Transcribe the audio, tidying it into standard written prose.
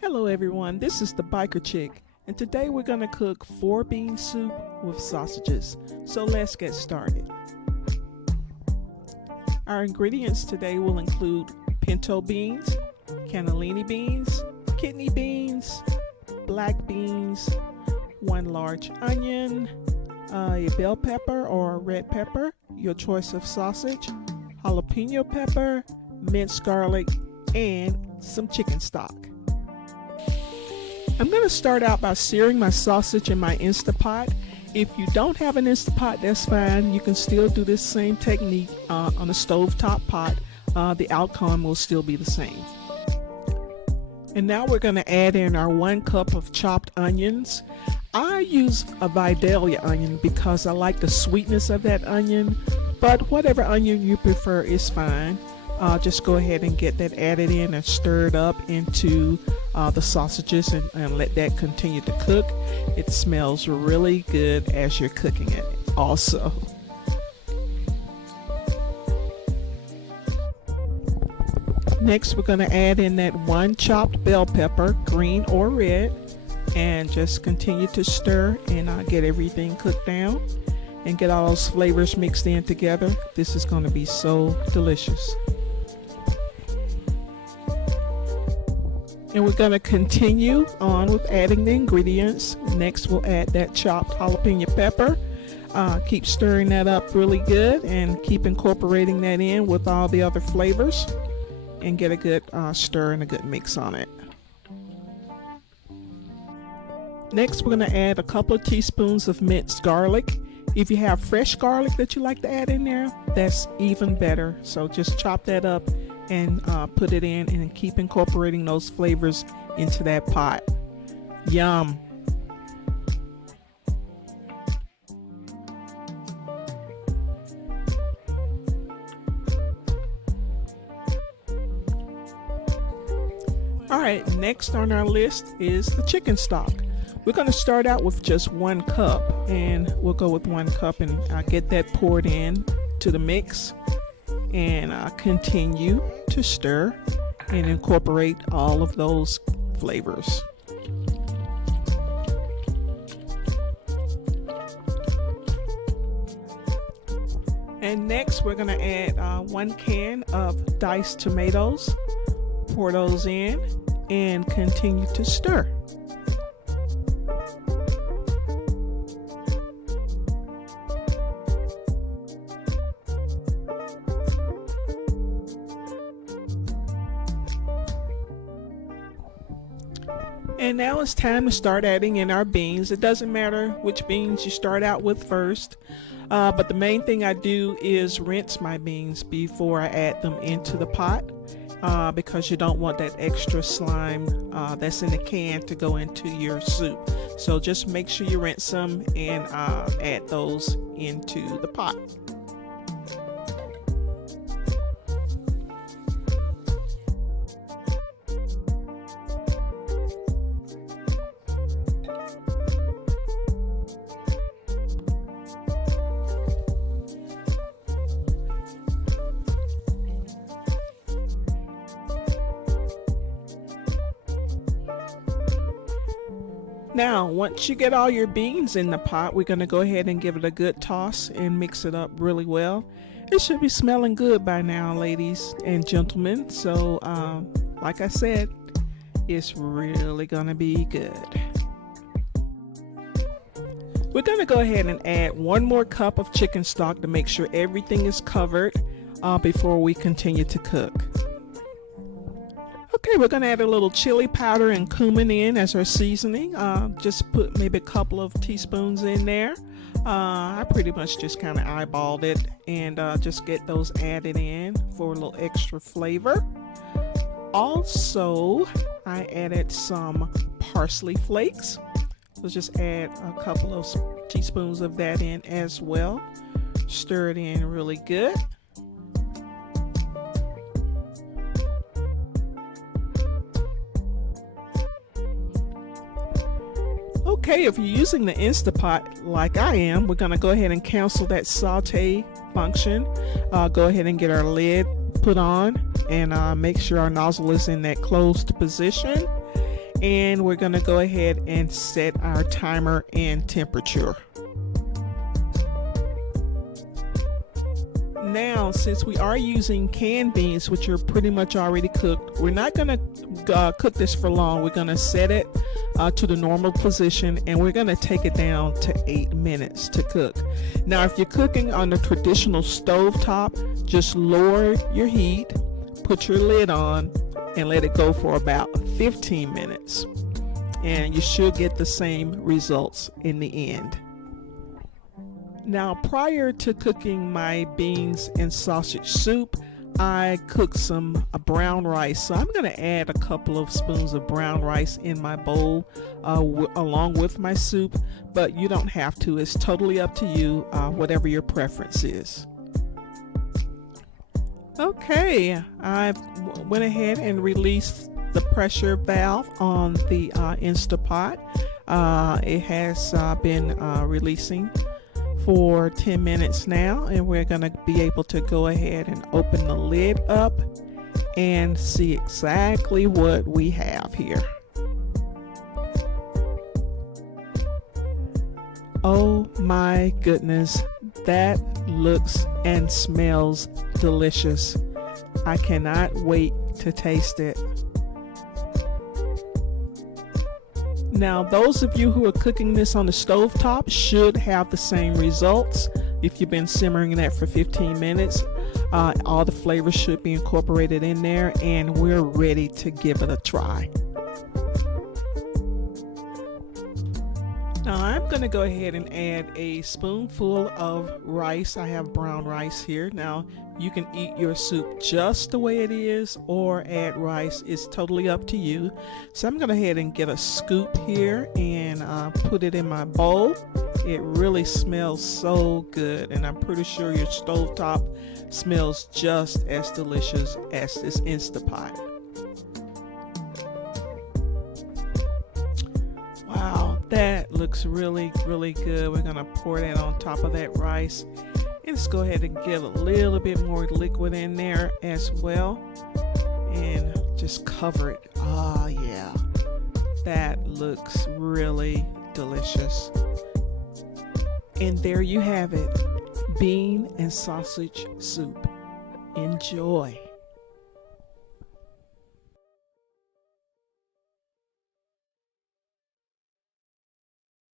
Hello everyone, this is the Biker Chick, and today we're going to cook 4-bean soup with sausages. So let's get started. Our ingredients today will include pinto beans, cannellini beans, kidney beans, black beans, 1 large onion, a bell pepper or red pepper, your choice of sausage, jalapeno pepper, minced garlic, and some chicken stock. I'm going to start out by searing my sausage in my Instapot. If you don't have an Instapot, that's fine. You can still do this same technique on a stovetop pot. The outcome will still be the same. And now we're going to add in our 1 cup of chopped onions. I use a Vidalia onion because I like the sweetness of that onion, but whatever onion you prefer is fine. Just go ahead and get that added in and stir it up into the sausages and let that continue to cook. It smells really good as you're cooking it also. Next, we're going to add in that 1 chopped bell pepper, green or red, and just continue to stir and get everything cooked down and get all those flavors mixed in together. This is going to be so delicious. And we're going to continue on with adding the ingredients. Next, we'll add that chopped jalapeno pepper. Keep stirring that up really good and keep incorporating that in with all the other flavors and get a good stir and a good mix on it. Next, we're going to add a couple of teaspoons of minced garlic. If you have fresh garlic that you like to add in there, that's even better. So just chop that up and put it in and keep incorporating those flavors into that pot. Yum! Alright, next on our list is the chicken stock. We're going to start out with just 1 cup, and we'll go with 1 cup and get that poured in to the mix and continue to stir and incorporate all of those flavors. And next we're going to add 1 can of diced tomatoes. Pour those in and continue to stir. And now it's time to start adding in our beans. It doesn't matter which beans you start out with first, but the main thing I do is rinse my beans before I add them into the pot, because you don't want that extra slime that's in the can to go into your soup. So just make sure you rinse them and add those into the pot. Now, once you get all your beans in the pot, we're going to go ahead and give it a good toss and mix it up really well. It should be smelling good by now, ladies and gentlemen. So, like I said, it's really going to be good. We're going to go ahead and add 1 more cup of chicken stock to make sure everything is covered before we continue to cook. Okay, we're going to add a little chili powder and cumin in as our seasoning. Just put maybe a couple of teaspoons in there. I pretty much just kind of eyeballed it and just get those added in for a little extra flavor. Also, I added some parsley flakes. So just add a couple of teaspoons of that in as well. Stir it in really good. Okay, if you're using the Instapot like I am, we're going to go ahead and cancel that saute function. Go ahead and get our lid put on and make sure our nozzle is in that closed position. And we're going to go ahead and set our timer and temperature. Now, since we are using canned beans, which are pretty much already cooked, we're not going to cook this for long. We're going to set it to the normal position, and we're going to take it down to 8 minutes to cook. Now, if you're cooking on the traditional stove top, just lower your heat, put your lid on, and let it go for about 15 minutes. And you should get the same results in the end. Now, prior to cooking my beans and sausage soup, I cooked some brown rice. So I'm going to add a couple of spoons of brown rice in my bowl along with my soup, but you don't have to. It's totally up to you, whatever your preference is. Okay, I went ahead and released the pressure valve on the Instapot. It has been releasing for 10 minutes now, and we're going to be able to go ahead and open the lid up and see exactly what we have here. Oh my goodness, that looks and smells delicious. I cannot wait to taste it. Now, those of you who are cooking this on the stovetop should have the same results. If you've been simmering that for 15 minutes, all the flavors should be incorporated in there, and we're ready to give it a try. Now, I'm going to go ahead and add a spoonful of rice. I have brown rice here. Now, you can eat your soup just the way it is or add rice. It's totally up to you. So I'm going to go ahead and get a scoop here and put it in my bowl. It really smells so good, and I'm pretty sure your stovetop smells just as delicious as this Instapot. Wow, that looks really, really good. We're going to pour that on top of that rice. And let's go ahead and get a little bit more liquid in there as well. And just cover it. Oh, yeah. That looks really delicious. And there you have it. Bean and sausage soup. Enjoy.